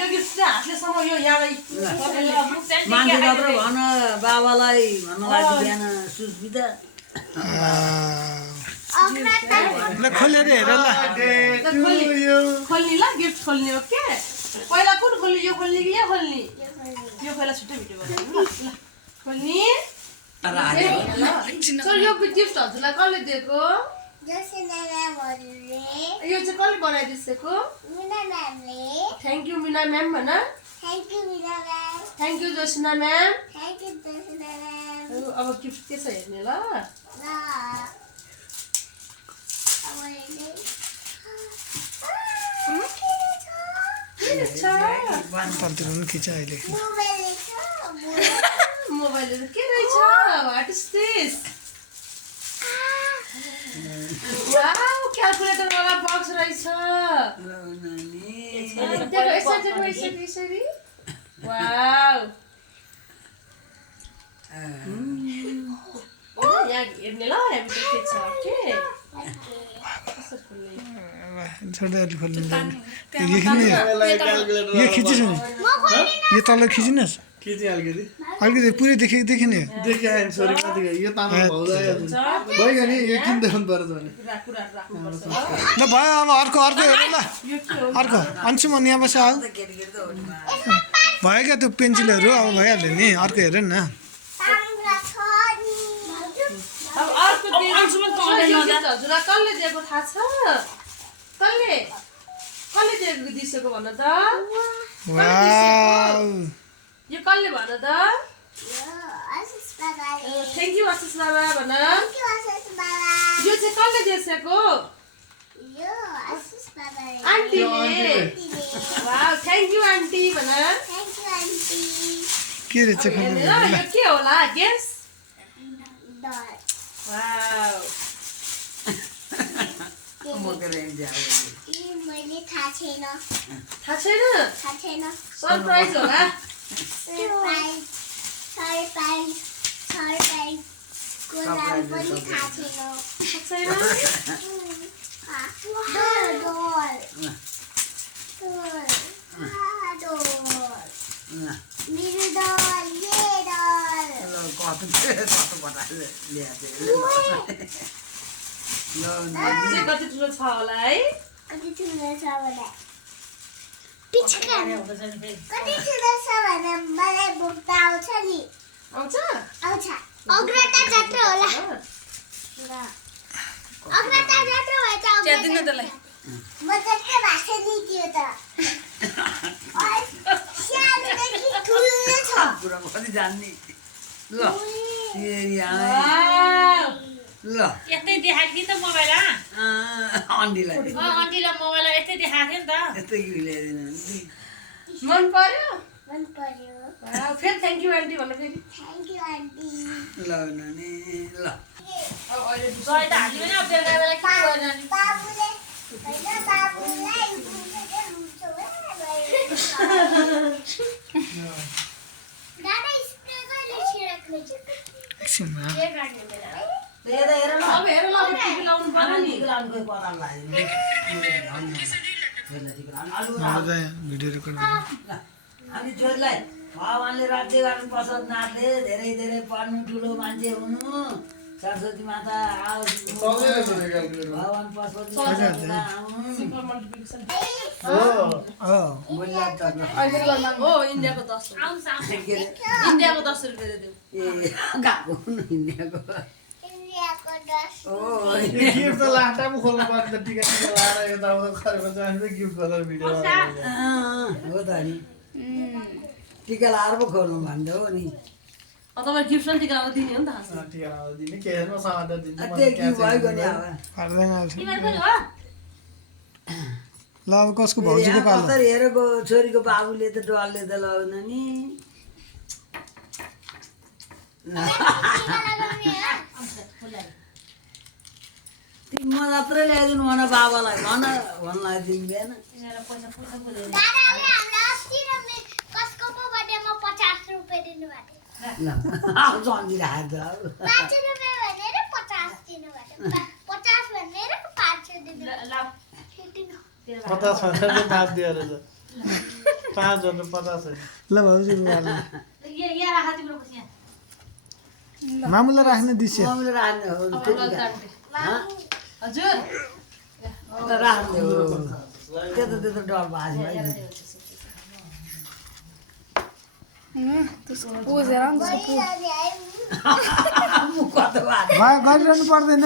यो गिफ्ट चाहिँ हातले समायो यहाँलाई मान्छे जत्रो भन बाबालाई भन्नलाई बिहान सुस्मिता ल खोलेर हेर ल खोल्ने ल गिफ्ट खोल्ने हो के पहिला कुन खोल्ने यो खोल्ने कि यहाँ खोल्ने यो पहिला छुट्टै भिडियो बनाउनु ल खोल्ने सर यो गिफ्ट हजुरलाई कसले दिएको यो चाहिँ कसले बनाइदिएको थ्याङ्क यू मिना म्याम भन थ्याङ्क यू जोसिना म्याम अब गिफ्ट के छ हेर्ने ल पल्तिर पनि खिच अहिले मोबाइलहरु के रहेछ what is this wow calculator वाला बक्स रहेछ यसरी वाउ यहाँ हेर्ने ल हामी के छ के छोड्दै अलि खोल्नु यो खिच्ने यो खिचिस् नि यो तल खिचिनुहोस् अलिकति पुरै देखिने ल भयो अब अर्को हेर ल अर्को अन्सु म यहाँ बस आऊ भयो क्या त्यो पेन्सिलहरू अब भइहाल्यो नि अर्को हेर न अब अर्को हजुरलाई कसले दिएको थाहा छ कसले दिएको भन त यो कसले भन त थ्याङ्क यू आशिष बाबा भन यो चाहिँ कसले दिएको आन्टीले वाउ थ्याङ्क यू आन्टी भन के रहेछ यो के होला गेस वाउ थाहा छैन सरप्राइज होला कति ठुलो छ होला है आउँछ अग्रता जात्रा होला अग्रता जात्रा भएछ च्यादिन त्यसलाई म जस्तै भाषा नि दियो त सानोदेखि ठुलो छ कुरा पनि जान्ने ल ल यस्तै देखाएको थिएँ नि त मोबाइल अन्डीलाई आन्टीलाई मोबाइल यस्तै देखाएको थिएँ नि त यस्तै ल्याइदिनु मन पर्यो मन पर्यो फेरि थ्याङ्क यू आन्टी भन्नु फेरि थ्याङ्क यू आन्टी ल नानी ल अब अहिले गए त हालिँदैन अब बेलुका बेला के भयो नानी बाबुले हैन बाबुलाई दादा स्प्रे कहिले छिराक्नु छ एकछिनमा अब हेर ल अब टिभी लाउनु पर्यो नि भिडियो रेकर्ड हामी छोरीलाई भगवान्ले राज्य गर्नुपर्छ नाथले धेरै धेरै पढ्नु ठुलो मान्छे हुनु सरस्वती माता भगवान् पशुपति सिम्पल मल्टिप्लिकेसन बोलिरहेको हो इन्डियाको 10 इन्डियाको 10 रुपैयाँ दे देऊ ए गएको हुनु इन्डियाको इन्डियाको 10 गिफ्ट त लाटामा खोल्नु पर्ने त टिका लाएर यताउता गरेको चाहिँ गिफ्ट गरेर भिडियो हो त नि टिका लाएर पो खोल्नु भन्दै हो नि तपाईँ गिफ्ट पनि टिका दिने हो नि त टिका लाएर दिने के हेर्नु समाधान दिन्छ त्यही के भयो नि अब फाट्दैन तिमीहरू पनि हो ल अब कसको भाउजूको पालो कसरी हेरेको छोरीको बाबुले त डरले त लगाउन नि तिमी म जत्रै ल्याइदिनु भन बाबालाई भन्नलाई तिमी बिहान दादाले हामीलाई अस्ति र कसको पो बर्थडेमा 50 रुपैयाँ दिनुभएको ल सम्झिरहेको छ 5 रुपैयाँ भनेर 50 दिनुभएको 50 भनेर 500 दिनुभएको 50 भनेर 5 दिएर 550 ल भाउजू रुमाल यहाँ राख तिम्रो पछि यहाँ मामुलाई राख्न दिसे मम्मीले राख्ने हो हजुर राख्ने हो त्यो त डर बाज भाइ कत बाज भयो गरिरहनु पर्दैन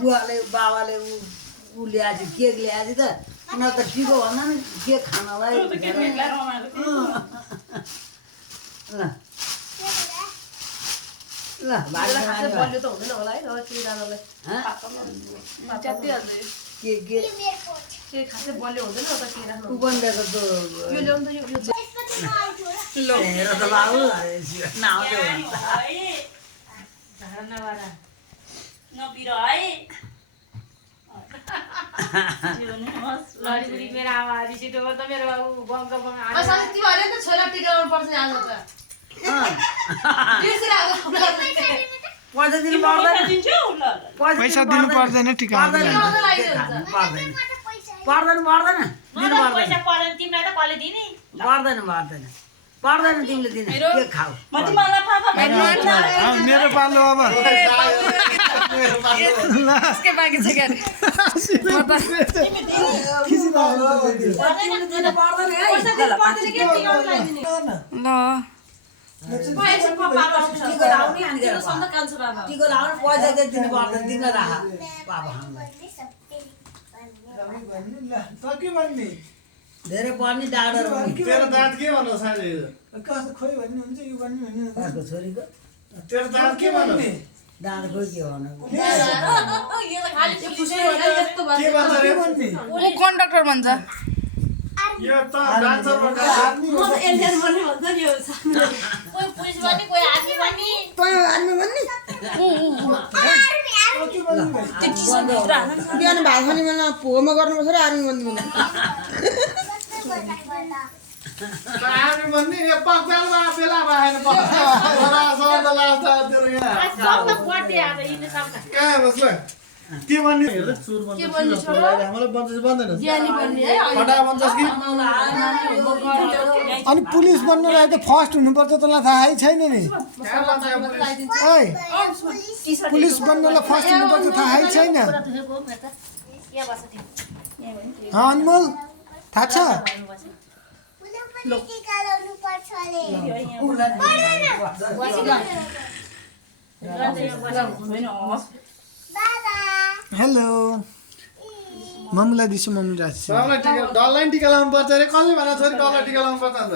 बुवाले बाबाले ऊ ल्याएछ केक ल्याएछ त उनीहरू त टिको भन्दा नि केक खानलाई ल ल बलियो त हुँदैन होला है केही के के के खासै बलियो हुँदैन त के राख्नु ऊ पनि दिएको त यो ल्याउनु त यो हेर त बाबु नआउँदै नबिर है लडीबुडी मेरो आमा रिसिटो त मेरो बाबु बङ्ग बङ्ग साथै तिमीहरुले त छोरा टिकाउनु पर्छ आज त बिर्सिएर आएको पैसा दिनु पर्दैन पैसा दिनु पर्दैन टिका पर्दैन पर्दैन पर्दैन दिनु पर्दैन पैसा पर्दैन तिमीलाई त कसले दिने पर्दैन पर्दैन तिमीले दिने के खाऊ मेरो पालो अब टिको लाउनु पैसा चाहिँ दिनु पर्दैन तिमीलाई राख बाबा हामीलाई धेरै पर्ने डाक्टर पनि तेरो दाँत के भन्नु साँझे खोइ भन्ने हुन्छ यो भन्ने भन्ने अर्को छोरीको तेरो दाँत के भन्नु डाँड खोइ के भन्नु के भन्छ रे कन्डक्टर भन्छ यो त डान्सर म त एलियन भन्ने भन्छ नि यो कोही पुलिस बन्ने कोही आर्मी बन्ने बिहान भात खाने बेला भोगमा गर्नुपर्छ र आर्मी बन्दी आर्मी भन्ने यो पक्दालमा बेला भएन छोरा सौदा लास्ता तेरो यहाँ सब त बर्थडे आज यिनी सबका कहाँ बस ल के भन्ने हेर चुर भन्छ हामीलाई बन्छ बन्दैन ज्ञानी बन्ने है फटा भन्छस् कि अनि पुलिस बन्नलाई त फर्स्ट हुनुपर्छ तँलाई थाहै छैन नि ओइ पुलिस बन्नलाई फर्स्ट हुनुपर्छ थाहै छैन यहाँ बस अनमोल थाहा छ हेलो मम्मीलाई दिन्छु मम्मी राख्छु सबलाई टिका डल्लै टिका लाउनु पर्छ रे कसले भन छोरी डल्लै टिका लाउनु पर्छ अन्त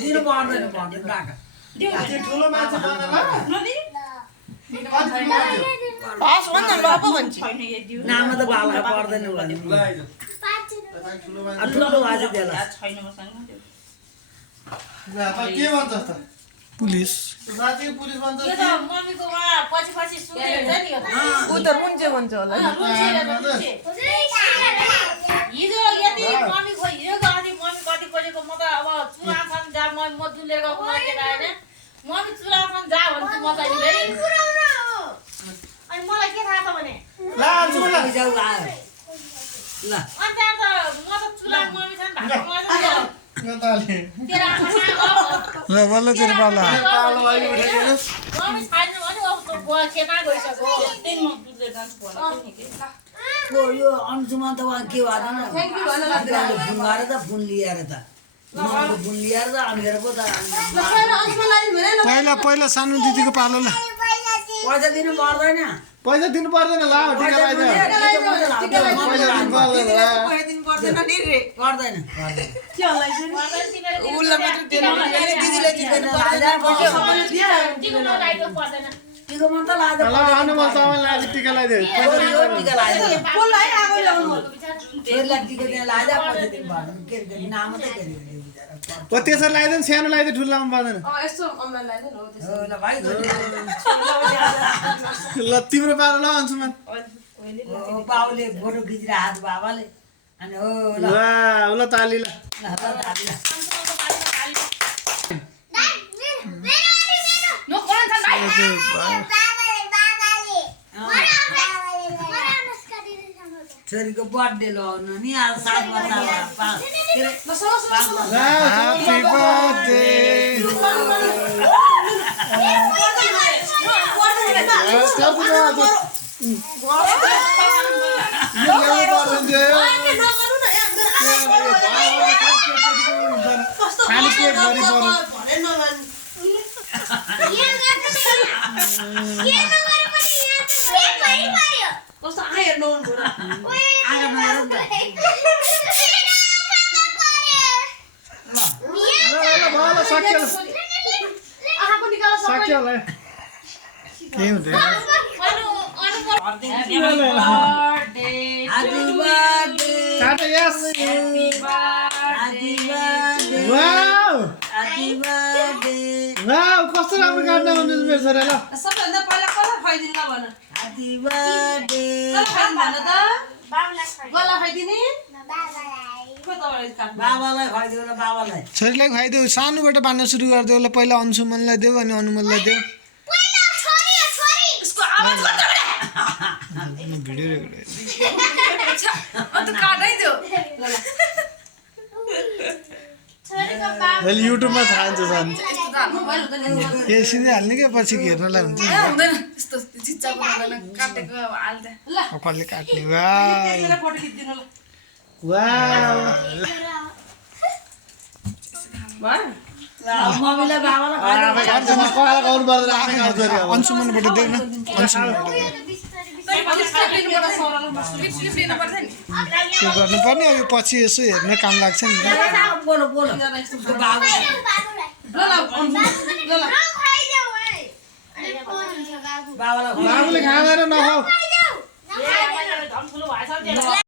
दिनु पर्दैन राख ठुलो मान्छे बनाला नाम त बाबा पर्दैन भने ठुलो बाजे त्यसलाई के भन्छ त पुलिस साथी पुलिस भन्छ यो त मम्मीको वहाँ पछि पछि सुने हुन्छ नि यो ऊ त रुन्चे भन्छ होला हिजो यति मम्मी हिजो अनि मम्मी कति खोजेको म त अब चुलाथन जा म दुलेर गएको मान्छे आएन मम्मी चुलाथन जा भन्छु म त फेरि अनि मलाई के थाहा छ भने ला आन्छु ल जाऊ आयो ल अनि त्यहाँ त म त चुला मम्मी छन् भएको मलाई यो ताले तेरो आमा ल बल्ल तेरो पालो पालो अहिले उठाइदिनुस् मम्मी छैन भने अब त्यो बुवा खेमा गइसक्यो त्यही म दुधले जान्छु भनेको नि के यो अन्सुमा त उहाँ के भएन फोन गरेर त फोन लिएर त फोन लिएर त अनिखेर पो त पहिला सानो दिदीको पालो ल पैसा दिनु पर्दैन पैसा दिनु पर्दैन ला टिका लगाइदे पर्दैन पर्दैन तिमीले लगाइदिनु पर्दैन टिको मन त लाँदा ल आउनु म तपाईँलाई आज टिका लगाइदे टिका लाँदा छोरीलाई टिका त्यहाँ लाँदा पैसा दिनु पर्दैन के नाम त के ओ त्यसरी लगाइदिनु सानो लगाइदिए ठुलो लाउनु पर्दैन यस्तो अमला लाइदिनु हो त्यसो ल भाइ ल तिम्रो पालो ल अन्सुमा बाउले फोटो खिचिरहेको हात बाबाले अनि हो ल ल ताली ल ल दाबी ल नो कोन छ भाइ छोरीको बर्थडे लगाउनु नि आज 7 वर्ष ह्यापी बर्थडे खाली पेट भरि पर्यो कस्तो आयो नहुनु भएर ल सक्यो आँखाको निकाल सक्यो होला केही हुँदैन Happy birthday काट यस Happy birthday wow Happy birthday wow कस्तो राम्रो काट्न भन्नु मेरो छोरा ल सबैभन्दा पहिला कसलाई खुवाइदिनु ल भन Happy birthday कसलाई खानु भन त गला खाइदिने को तपाईँलाई काट्नु बाबालाई खुवाइदेऊ न बाबालाई छोरीलाई खुवाइदेऊ सानोबाट बाँड्न सुरु गरिदेऊ ल पहिला अन्सुमनलाई देऊ अनि अनुमललाई देऊ यसको आवाज गर्दा भिडियो रेकर्ड अन्त काटाइदियो ल ल अहिले युट्युबमा छान्छ झन् यस्तो त मोबाइल हुँदैन यसरी हाल्ने क्या पछि हेर्नलाई हुन्छ नि हुँदैन यस्तो चिच्चा बनाउँदैन काटेको हाल्दै ल कपालले काट्ने वा त्यसलाई फोटो खिचिदिनु ल वाउ भयो मम्मीलाई बाबालाई कहाँ गाउनु पर्दैन आफ्नै गाउँ छोरी अब अन्सुमनबाट देऊ न अन्सुमनबाट देऊ त्यो गर्नुपर्ने अब यो पछि यसो हेर्न काम लाग्छ नि बोलो बोलो बाबालाई बाबुले खाँदैन नखाऊ झन् ठुलो भएछ